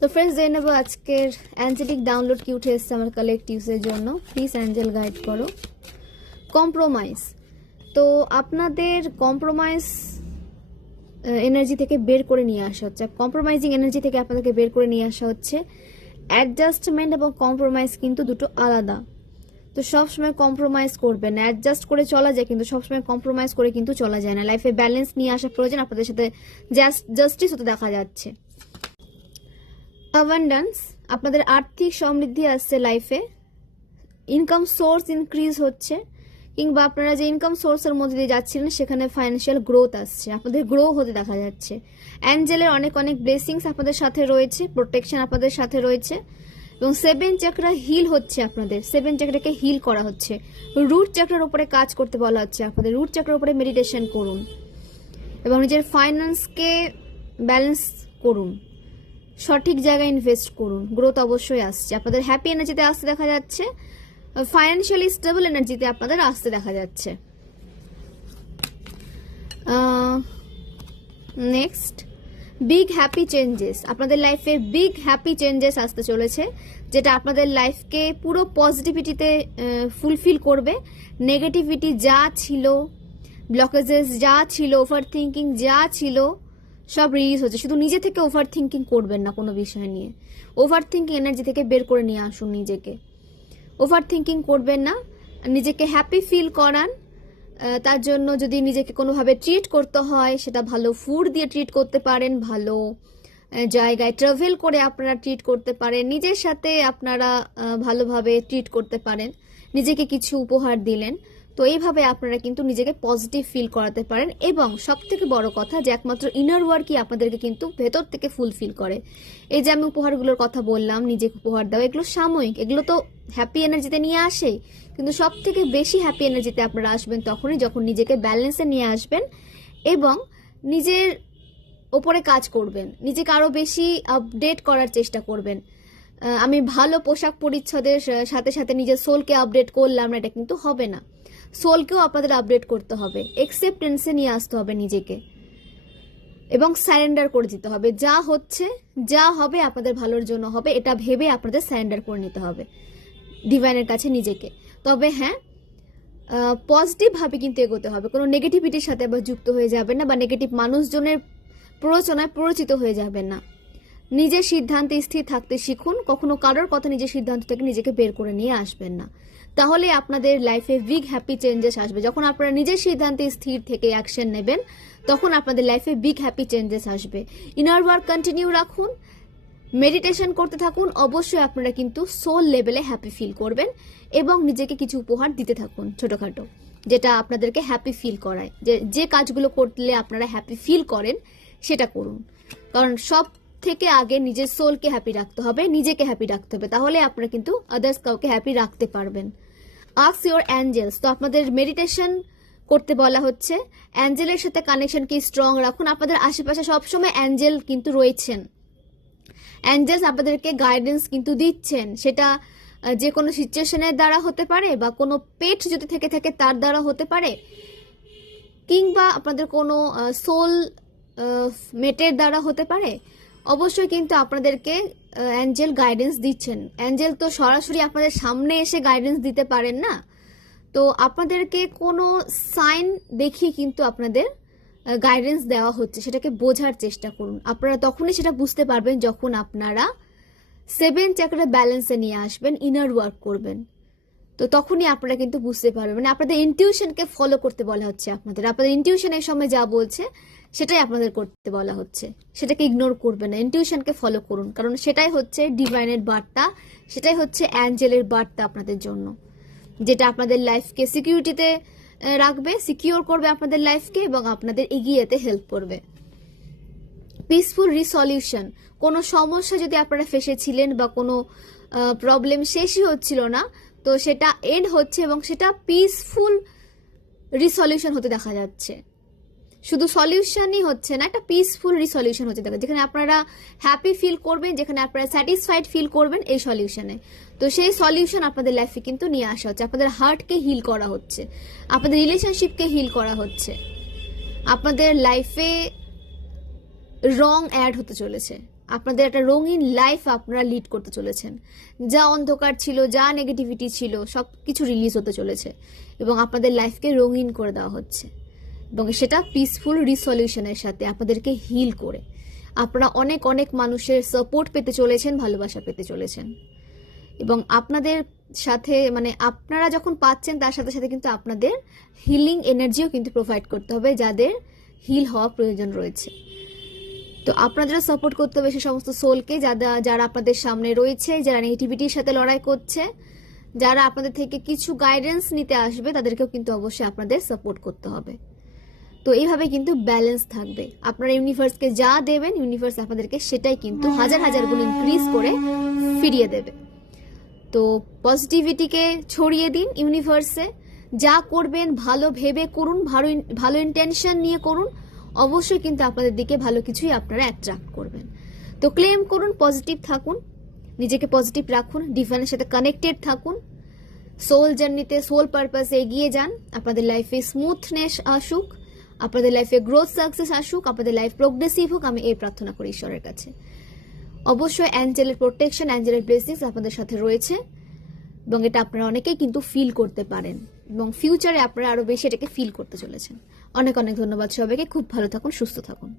তো ফ্রেন্ডস জেনে নেবো আজকের অ্যাঞ্জেলিক ডাউনলোড কি উঠে এসছে আমার কালেক্টিভসের জন্য। প্লিজ অ্যাঞ্জেল গাইড করো। কম্প্রোমাইজ। তো আপনাদের কম্প্রোমাইজ এনার্জি থেকে বের করে নিয়ে আসা হচ্ছে, কম্প্রোমাইজিং এনার্জি থেকে আপনাদেরকে বের করে নিয়ে আসা হচ্ছে। অ্যাডজাস্টমেন্ট এবং কম্প্রোমাইজ কিন্তু দুটো আলাদা। তো সবসময় কম্প্রোমাইজ করবেন না। অ্যাডজাস্ট করে চলা যায় কিন্তু সবসময় কম্প্রোমাইজ করে কিন্তু চলা যায় না। লাইফে ব্যালেন্স নিয়ে আসা প্রয়োজন। আপনাদের সাথে জাস্টিস হতে দেখা যাচ্ছে। অ্যাবান্ডেন্স, আপনাদের আর্থিক সমৃদ্ধি আসছে লাইফে। ইনকাম সোর্স ইনক্রিজ হচ্ছে, কিংবা আপনারা যে ইনকাম সোর্সের মধ্যে দিয়ে যাচ্ছিলেন সেখানে ফাইন্যান্সিয়াল গ্রোথ আসছে, আপনাদের গ্রো হতে দেখা যাচ্ছে। অ্যাঞ্জেলের অনেক অনেক ব্লেসিংস আপনাদের সাথে রয়েছে, প্রোটেকশন আপনাদের সাথে রয়েছে, এবং 7 চাকরা হিল হচ্ছে। আপনাদের 7 চাকরাকে হিল করা হচ্ছে। রুট চাকরার উপরে কাজ করতে বলা হচ্ছে আপনাদের। রুট চাকরার উপরে মেডিটেশন করুন এবং নিজের ফাইন্যান্সকে ব্যালেন্স করুন, সঠিক জায়গায় ইনভেস্ট করুন। গ্রোথ অবশ্যই আসছে। আপনাদের হ্যাপি এনার্জিতে আসতে দেখা যাচ্ছে, ফাইন্যান্সিয়ালি স্টেবল এনার্জিতে আপনাদের আসতে দেখা যাচ্ছে। Next, big happy changes. আপনাদের লাইফে বিগ হ্যাপি চেঞ্জেস আসতে চলেছে, যেটা আপনাদের লাইফকে পুরো পজিটিভিটিতে ফুলফিল করবে। নেগেটিভিটি যা ছিল, ব্লকেজেস যা ছিল, ওভার থিঙ্কিং যা ছিল, সব রিলিজ হচ্ছে। শুধু নিজে থেকে ওভার থিঙ্কিং করবেন না কোনো বিষয় নিয়ে। ওভার থিঙ্কিং এনার্জি থেকে বের করে নিয়ে আসুন নিজেকে। ওভার থিঙ্কিং করবেন না, নিজেকে হ্যাপি ফিল করান। তার জন্য যদি নিজেকে কোনোভাবে ট্রিট করতে হয়, সেটা ভালো ফুড দিয়ে ট্রিট করতে পারেন, ভালো জায়গায় ট্রাভেল করে আপনারা ট্রিট করতে পারেন, নিজের সাথে আপনারা ভালোভাবে ট্রিট করতে পারেন, নিজেকে কিছু উপহার দিলেন। তো এইভাবে আপনারা কিন্তু নিজেকে পজিটিভ ফিল করাতে পারেন। এবং সব থেকে বড় কথা যে একমাত্র ইনার ওয়ার্কই আপনাদেরকে কিন্তু ভেতর থেকে ফুলফিল করে। এই যে আমি উপহারগুলোর কথা বললাম, নিজেকে উপহার দেওয়া, এগুলো সাময়িক, এগুলো তো হ্যাপি এনার্জিতে নিয়ে আসে, কিন্তু সব থেকে বেশি হ্যাপি এনার্জিতে আপনারা আসবেন তখনই যখন নিজেকে ব্যালেন্সে নিয়ে আসবেন এবং নিজের ওপরে কাজ করবেন, নিজেকে আরও বেশি আপডেট করার চেষ্টা করবেন। আমি ভালো পোশাক পরিচ্ছদের সাথে সাথে নিজের সোলকে আপডেট করলাম না, এটা কিন্তু হবে না। সোলকেও আপনাদের আপডেট করতে হবে, একসেপ্টেন্সে নিয়ে আসতে হবে নিজেকে এবং সারেন্ডার করে দিতে হবে। যা হচ্ছে যা হবে আপনাদের ভালোর জন্য হবে, এটা ভেবে আপনাদের সারেন্ডার করে নিতে হবে ডিভাইনের কাছে নিজেকে। তবে হ্যাঁ, পজিটিভভাবে কিন্তু এগোতে হবে। কোনো নেগেটিভিটির সাথে আবার যুক্ত হয়ে যাবেন না, বা নেগেটিভ মানুষজনের প্ররোচনায় পরিচিত হয়ে যাবেন না। নিজের সিদ্ধান্তে স্থির থাকতে শিখুন। কখনো কারোর কথা নিজের সিদ্ধান্ত থেকে নিজেকে বের করে নিয়ে আসবেন না। তাহলে আপনাদের লাইফে বিগ হ্যাপি চেঞ্জেস আসবে। যখন আপনারা নিজের সিদ্ধান্তে স্থির থেকে অ্যাকশন নেবেন, তখন আপনাদের লাইফে বিগ হ্যাপি চেঞ্জেস আসবে। ইনার ওয়ার্ক কন্টিনিউ রাখুন, মেডিটেশন করতে থাকুন। অবশ্যই আপনারা কিন্তু সোল লেভেলে হ্যাপি ফিল করবেন এবং নিজেকে কিছু উপহার দিতে থাকুন ছোটোখাটো, যেটা আপনাদেরকে হ্যাপি ফিল করায়। যে কাজগুলো করলে আপনারা হ্যাপি ফিল করেন সেটা করুন, কারণ সব থেকে আগে নিজের সোলকে হ্যাপি রাখতে হবে, নিজেকে হ্যাপি রাখতে হবে। তাহলে আপনারা কিন্তু আদার্স কাউকে হ্যাপি রাখতে পারবেন। Ask your angels. তো আপনাদের মেডিটেশন করতে বলা হচ্ছে। অ্যাঞ্জেলের সাথে কানেকশনকে স্ট্রং রাখুন। আপনাদের আশেপাশে সবসময় অ্যাঞ্জেল কিন্তু রয়েছেন। অ্যাঞ্জেলস আপনাদেরকে গাইডেন্স কিন্তু দিচ্ছেন। সেটা যে কোনো সিচুয়েশনের দ্বারা হতে পারে, বা কোনো পেট যদি থেকে থাকে তার দ্বারা হতে পারে, কিংবা আপনাদের কোনো সোল মেটের দ্বারা হতে পারে। অবশ্যই কিন্তু আপনাদেরকে অ্যাঞ্জেল গাইডেন্স দিচ্ছেন। অ্যাঞ্জেল তো সরাসরি আপনাদের সামনে এসে গাইডেন্স দিতে পারেন না, তো আপনাদেরকে কোনো সাইন দেখিয়ে কিন্তু আপনাদের গাইডেন্স দেওয়া হচ্ছে। সেটাকে বোঝার চেষ্টা করুন। আপনারা তখনই সেটা বুঝতে পারবেন যখন আপনারা 7 চাকরা ব্যালেন্সে নিয়ে আসবেন, ইনার ওয়ার্ক করবেন। তো তখনই আপনারা কিন্তু বুঝতে পারবেন। মানে আপনাদের ইনটিউশনকে ফলো করতে বলা হচ্ছে আপনাদের ইনটিউশন এই সময় যা বলছে সেটাই আপনাদের করতে বলা হচ্ছে। সেটাকে ইগনোর করবেন না, ইনটিউশনকে ফলো করুন, কারণ সেটাই হচ্ছে ডিভাইনের বার্তা, সেটাই হচ্ছে অ্যাঞ্জেলের বার্তা আপনাদের জন্য, যেটা আপনাদের লাইফকে সিকিউরিটিতে রাখবে, সিকিউর করবে আপনাদের লাইফকে এবং আপনাদের এগিয়ে যেতে হেল্প করবে। Peaceful resolution. কোনো সমস্যা যদি আপনারা ফেসেছিলেন বা কোনো প্রবলেম শেষই হচ্ছিল না, তো সেটা এন্ড হচ্ছে এবং সেটা পিসফুল রিসলিউশন হতে দেখা যাচ্ছে। শুধু সলিউশনই হচ্ছে না, একটা পিসফুল রিসলিউশন হচ্ছে দেখা, যেখানে আপনারা হ্যাপি ফিল করবেন, যেখানে আপনারা স্যাটিসফাইড ফিল করবেন এই সলিউশনে। তো সেই সলিউশন আপনাদের লাইফে কিন্তু নিয়ে আসা হচ্ছে। আপনাদের হার্টকে হিল করা হচ্ছে, আপনাদের রিলেশনশিপকে হিল করা হচ্ছে, আপনাদের লাইফে রং অ্যাড হতে চলেছে। আপনাদের একটা রঙিন লাইফ আপনারা লিড করতে চলেছেন। যা অন্ধকার ছিল, যা নেগেটিভিটি ছিল, সব কিছু রিলিজ হতে চলেছে এবং আপনাদের লাইফকে রঙিন করে দেওয়া হচ্ছে এবং সেটা পিসফুল রিসলিউশনের সাথে আপনাদেরকে হিল করে। আপনারা অনেক অনেক মানুষের সাপোর্ট পেতে চলেছেন, ভালোবাসা পেতে চলেছেন এবং আপনাদের সাথে মানে আপনারা যখন পাচ্ছেন তার সাথে সাথে কিন্তু আপনাদের হিলিং এনার্জিও কিন্তু প্রোভাইড করতে হবে যাদের হিল হওয়া প্রয়োজন রয়েছে। তো আপনাদেরও সাপোর্ট করতে হবে সে সমস্ত সোলকে যারা আপনাদের সামনে রয়েছে, যারা নেগেটিভিটির সাথে লড়াই করছে, যারা আপনাদের থেকে কিছু গাইডেন্স নিতে আসবে, তাদেরকেও কিন্তু অবশ্যই আপনাদের সাপোর্ট করতে হবে। তো এইভাবে কিন্তু ব্যালেন্স থাকবে। আপনারা ইউনিভার্সকে যা দেবেন, ইউনিভার্স আপনাদেরকে সেটাই কিন্তু হাজার হাজার গুণ ইনক্রিজ করে ফিরিয়ে দেবে। তো পজিটিভিটিকে ছড়িয়ে দিন ইউনিভার্সে। যা করবেন ভালো ভেবে করুন, ভালো ইন্টেনশন নিয়ে করুন, অবশ্যই কিন্তু আপনাদের দিকে ভালো কিছুই আপনারা অ্যাট্রাক্ট করবেন। তো ক্লেম করুন, পজিটিভ থাকুন, নিজেকে পজিটিভ রাখুন, ডিভাইনের সাথে কানেক্টেড থাকুন, সোল জার্নিতে সোল পারপাসে এগিয়ে যান। আপনাদের লাইফে স্মুথনেস আসুক, আপনাদের লাইফে গ্রোথ সাকসেস আসুক, আপনাদের লাইফ প্রোগ্রেসিভ হোক, আমি এই প্রার্থনা করি ঈশ্বরের কাছে। অবশ্যই অ্যাঞ্জেলের প্রোটেকশন, অ্যাঞ্জেলের ব্লেসিংস আপনাদের সাথে রয়েছে এবং এটা আপনারা অনেকেই কিন্তু ফিল করতে পারেন এবং ফিউচারে আপনারা আরো বেশি এটাকে ফিল করতে চলেছেন। অনেক অনেক ধন্যবাদ সবাইকে। খুব ভালো থাকুন, সুস্থ থাকুন।